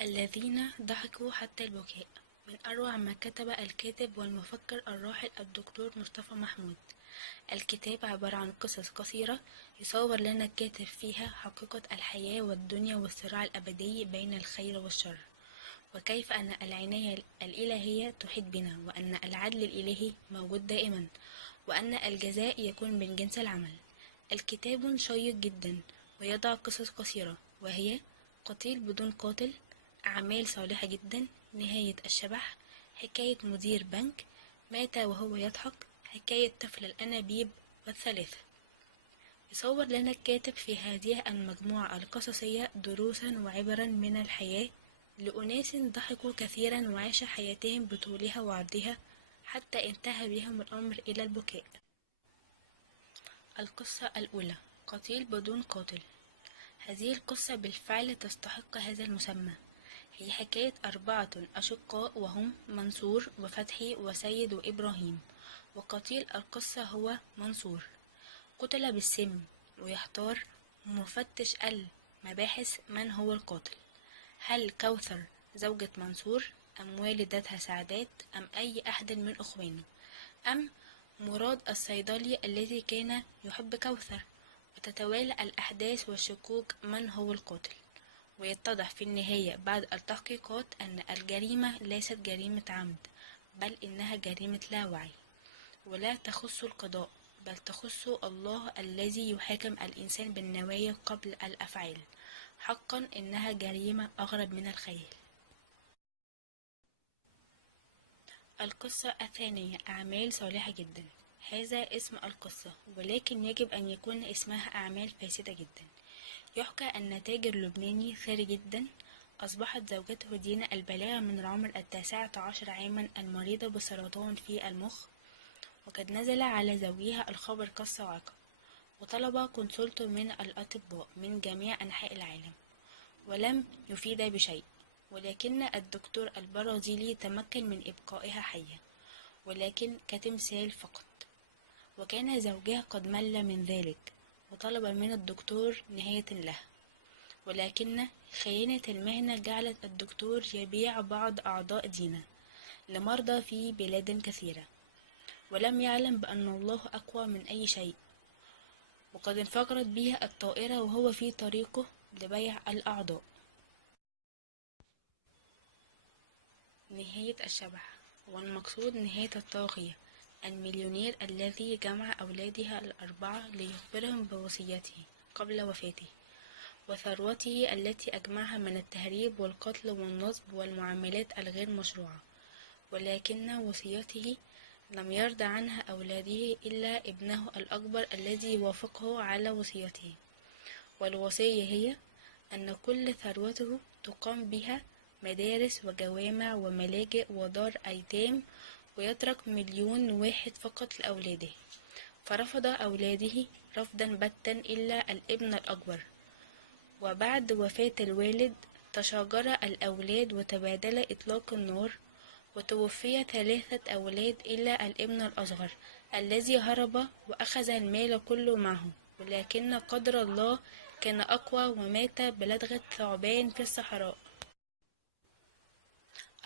الذين ضحكوا حتى البكاء، من أروع ما كتب الكاتب والمفكر الراحل الدكتور مصطفى محمود. الكتاب عبارة عن قصص قصيرة يصور لنا الكاتب فيها حقيقة الحياة والدنيا والصراع الأبدي بين الخير والشر، وكيف أن العناية الإلهية تحيط بنا، وأن العدل الإلهي موجود دائما، وأن الجزاء يكون من جنس العمل. الكتاب شيق جدا ويضع قصص قصيرة، وهي: قتيل بدون قاتل، أعمال صالحة جدا، نهاية الشبح، حكاية مدير بنك، مات وهو يضحك، حكاية طفل الأنابيب، والثالثة. يصور لنا الكاتب في هذه المجموعة القصصية دروسا وعبرا من الحياة لأناس ضحكوا كثيرا وعاش حياتهم بطولها وعرضها حتى انتهى بهم الأمر إلى البكاء. القصة الأولى: قتيل بدون قاتل. هذه القصة بالفعل تستحق هذا المسمى. هي حكاية 4 أشقاء، وهم منصور وفتحي وسيد وإبراهيم، وقتيل القصة هو منصور. قتل بالسم، ويحتار مفتش المباحث من هو القاتل: هل كوثر زوجة منصور، أم والدتها سعدات، أم أي أحد من أخوانه، أم مراد الصيدلي الذي كان يحب كوثر؟ وتتوالى الأحداث والشكوك من هو القاتل، ويتضح في النهاية بعد التحقيقات أن الجريمة ليست جريمة عمد، بل إنها جريمة لا وعي، ولا تخص القضاء، بل تخص الله الذي يحاكم الإنسان بالنوايا قبل الأفعال. حقا إنها جريمة أغرب من الخيال. القصة الثانية: أعمال صالحة جدا. هذا اسم القصة، ولكن يجب أن يكون اسمها أعمال فاسدة جدا. يحكى أن تاجر لبناني ثري جدا أصبحت زوجته دينا البالغة من العمر 19 عاما المريضة بسرطان في المخ، وقد نزل على زوجها الخبر كالصاعقة، وطلب كونسلته من الأطباء من جميع أنحاء العالم، ولم يفيد بشيء، ولكن الدكتور البرازيلي تمكن من إبقائها حية، ولكن كتمثال فقط. وكان زوجها قد مل من ذلك، وطلب من الدكتور نهاية له، ولكن خيانة المهنة جعلت الدكتور يبيع بعض أعضاء دينا لمرضى في بلاد كثيرة، ولم يعلم بأن الله أقوى من أي شيء، وقد انفجرت به الطائرة وهو في طريقه لبيع الأعضاء. نهاية الشبح، والمقصود نهاية الطاغية المليونير الذي جمع أولاده ال4 ليخبرهم بوصيته قبل وفاته، وثروته التي أجمعها من التهريب والقتل والنصب والمعاملات الغير مشروعة، ولكن وصيته لم يرضى عنها أولاده إلا ابنه الأكبر الذي وافقه على وصيته. والوصية هي أن كل ثروته تقام بها مدارس وجوامع وملاجئ ودار أيتام، ويترك 1,000,000 فقط لأولاده. فرفض أولاده رفضا باتا إلا الابن الأكبر، وبعد وفاة الوالد تشاجر الأولاد وتبادل إطلاق النار، وتوفي 3 أولاد إلا الابن الأصغر الذي هرب وأخذ المال كله معه، ولكن قدر الله كان أقوى ومات بلدغة ثعبان في الصحراء.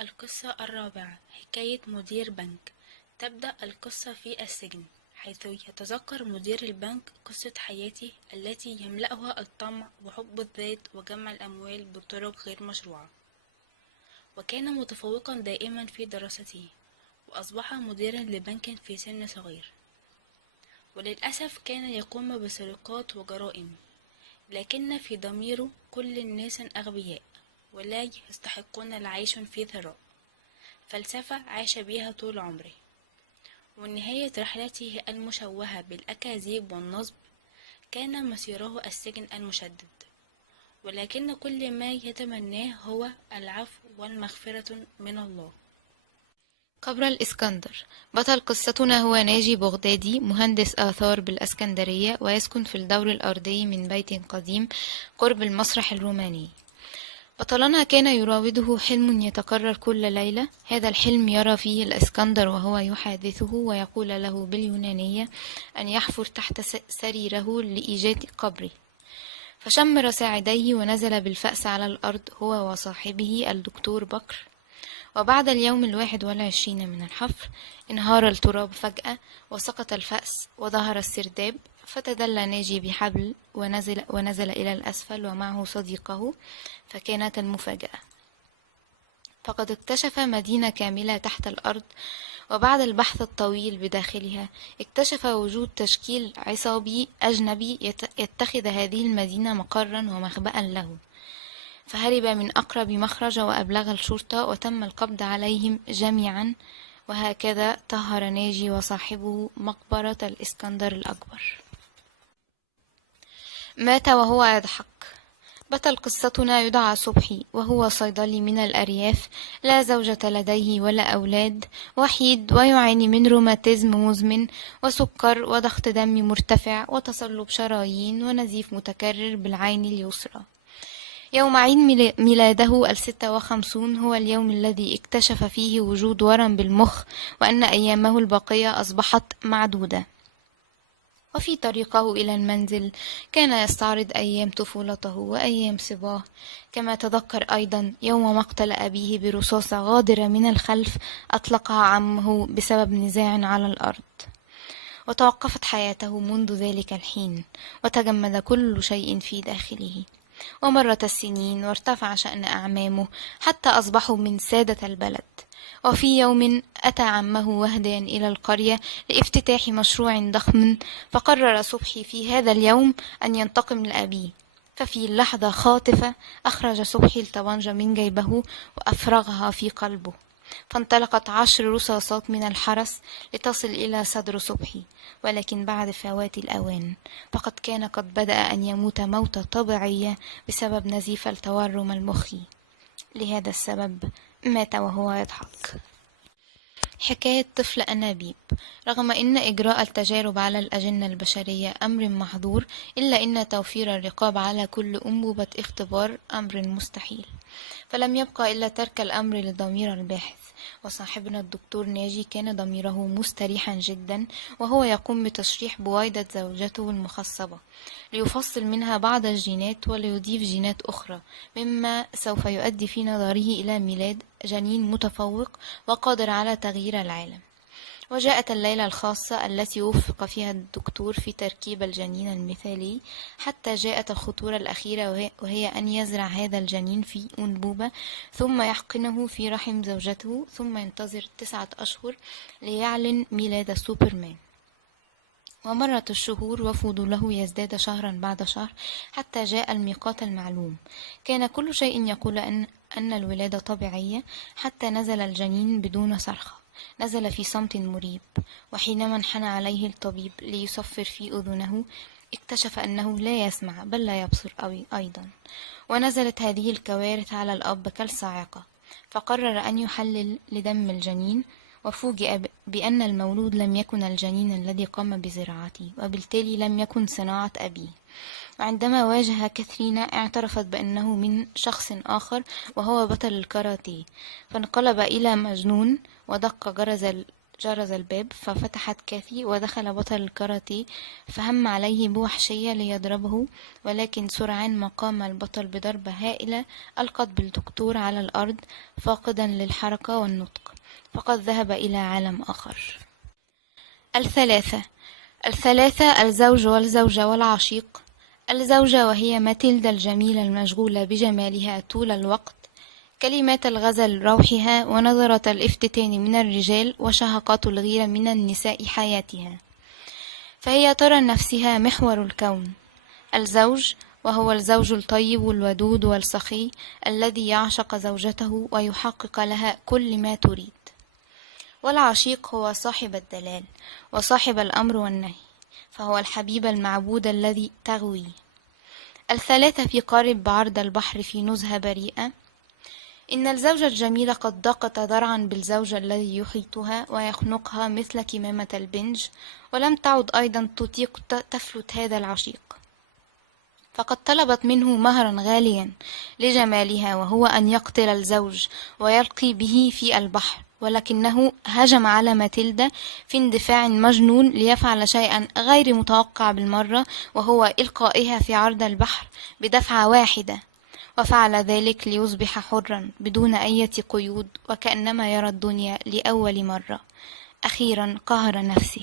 القصة الرابعة: حكاية مدير بنك. تبدأ القصة في السجن، حيث يتذكر مدير البنك قصة حياته التي يملأها الطمع وحب الذات وجمع الأموال بطرق غير مشروعة، وكان متفوقا دائما في دراسته، وأصبح مديرا لبنك في سن صغير، وللأسف كان يقوم بسرقات وجرائم، لكن في ضميره كل الناس أغبياء ولا يستحقون العيش في ثراء. فلسفة عاش بها طول عمره، ونهاية رحلته المشوهة بالأكاذيب والنصب كان مصيره السجن المشدد، ولكن كل ما يتمناه هو العفو والمغفرة من الله. قبر الإسكندر. بطل قصتنا هو ناجي بغدادي، مهندس آثار بالإسكندرية، ويسكن في الدور الأرضي من بيت قديم قرب المسرح الروماني. بطلنا كان يراوده حلم يتكرر كل ليلة. هذا الحلم يرى فيه الإسكندر وهو يحادثه ويقول له باليونانية أن يحفر تحت سريره لإيجاد قبره. فشمر ساعديه ونزل بالفأس على الأرض هو وصاحبه الدكتور بكر. وبعد اليوم 21 من الحفر انهار التراب فجأة وسقط الفأس وظهر السرداب، فتدلى ناجي بحبل ونزل إلى الأسفل ومعه صديقه، فكانت المفاجأة. فقد اكتشف مدينة كاملة تحت الأرض، وبعد البحث الطويل بداخلها اكتشف وجود تشكيل عصابي أجنبي يتخذ هذه المدينة مقرا ومخبأ له، فهرب من أقرب مخرج وأبلغ الشرطة وتم القبض عليهم جميعا. وهكذا طهر ناجي وصاحبه مقبرة الإسكندر الأكبر. مات وهو يضحك. بطل قصتنا يدعى صبحي، وهو صيدلي من الأرياف، لا زوجة لديه ولا أولاد، وحيد ويعاني من روماتيزم مزمن وسكر وضغط دم مرتفع وتصلب شرايين ونزيف متكرر بالعين اليسرى. يوم عيد ميلاده 56 هو اليوم الذي اكتشف فيه وجود ورم بالمخ، وأن أيامه الباقية أصبحت معدودة. وفي طريقه إلى المنزل كان يستعرض أيام طفولته وأيام صباه، كما تذكر أيضا يوم مقتل أبيه برصاصة غادرة من الخلف أطلقها عمه بسبب نزاع على الأرض. وتوقفت حياته منذ ذلك الحين، وتجمد كل شيء في داخله. ومرت السنين وارتفع شأن أعمامه حتى أصبحوا من سادة البلد. وفي يوم أتى عمه وهديا إلى القرية لافتتاح مشروع ضخم، فقرر صبحي في هذا اليوم أن ينتقم لأبيه. ففي لحظة خاطفة أخرج صبحي الطبنجة من جيبه وأفرغها في قلبه، فانطلقت 10 رصاصات من الحرس لتصل إلى صدر صبحي، ولكن بعد فوات الأوان، فقد كان قد بدأ أن يموت موتة طبيعية بسبب نزيف التورم المخي. لهذا السبب مات وهو يضحك. حكاية طفل أنابيب. رغم أن إجراء التجارب على الأجنة البشرية أمر محظور، إلا أن توفير الرقاب على كل أنبوبة اختبار أمر مستحيل، فلم يبقى إلا ترك الأمر لضمير الباحث. وصاحبنا الدكتور ناجي كان ضميره مستريحا جدا، وهو يقوم بتشريح بويضة زوجته المخصبة ليفصل منها بعض الجينات وليضيف جينات أخرى، مما سوف يؤدي في نظره إلى ميلاد جنين متفوق وقادر على تغيير العالم. وجاءت الليلة الخاصة التي وفق فيها الدكتور في تركيب الجنين المثالي، حتى جاءت الخطورة الأخيرة، وهي أن يزرع هذا الجنين في أنبوبة، ثم يحقنه في رحم زوجته، ثم ينتظر 9 أشهر ليعلن ميلاد سوبرمان. ومرت الشهور وفضوله يزداد شهرا بعد شهر حتى جاء الميقات المعلوم. كان كل شيء يقول أن الولادة طبيعية، حتى نزل الجنين بدون صرخة، نزل في صمت مريب. وحينما انحنى عليه الطبيب ليصفر في أذنه، اكتشف أنه لا يسمع بل لا يبصر أيضا. ونزلت هذه الكوارث على الأب كالصاعقة، فقرر أن يحلل لدم الجنين، وفوجئ بأن المولود لم يكن الجنين الذي قام بزراعته، وبالتالي لم يكن صناعة أبيه. وعندما واجه كاترينا اعترفت بأنه من شخص آخر، وهو بطل الكاراتيه، فانقلب إلى مجنون ودق جرس الباب، ففتحت كاثي ودخل بطل الكاراتيه، فهم عليه بوحشية ليضربه، ولكن سرعان ما قام البطل بضربة هائلة ألقت بالدكتور على الأرض فاقدا للحركة والنطق، فقد ذهب إلى عالم آخر. الثلاثة: الزوج والزوجة والعشيق. الزوجة وهي ماتيلدا الجميلة المشغولة بجمالها طول الوقت، كلمات الغزل روحها، ونظرة الافتتان من الرجال، وشهقات الغيرة من النساء حياتها، فهي ترى نفسها محور الكون. الزوج وهو الزوج الطيب الودود والسخي الذي يعشق زوجته ويحقق لها كل ما تريد. والعشيق هو صاحب الدلال وصاحب الأمر والنهي، فهو الحبيب المعبود الذي تغوي. الثلاثة في قارب بعرض البحر في نزهة بريئة. إن الزوجة الجميلة قد ضاقت ذرعا بالزوج الذي يحيطها ويخنقها مثل كمامة البنج، ولم تعد أيضا تطيق تفلت هذا العشيق، فقد طلبت منه مهرا غاليا لجمالها، وهو أن يقتل الزوج ويلقي به في البحر، ولكنه هجم على ماتيلدا في اندفاع مجنون ليفعل شيئا غير متوقع بالمرة، وهو إلقائها في عرض البحر بدفعة واحدة، وفعل ذلك ليصبح حرا بدون أي قيود، وكأنما يرى الدنيا لأول مرة. أخيرا قهر نفسه.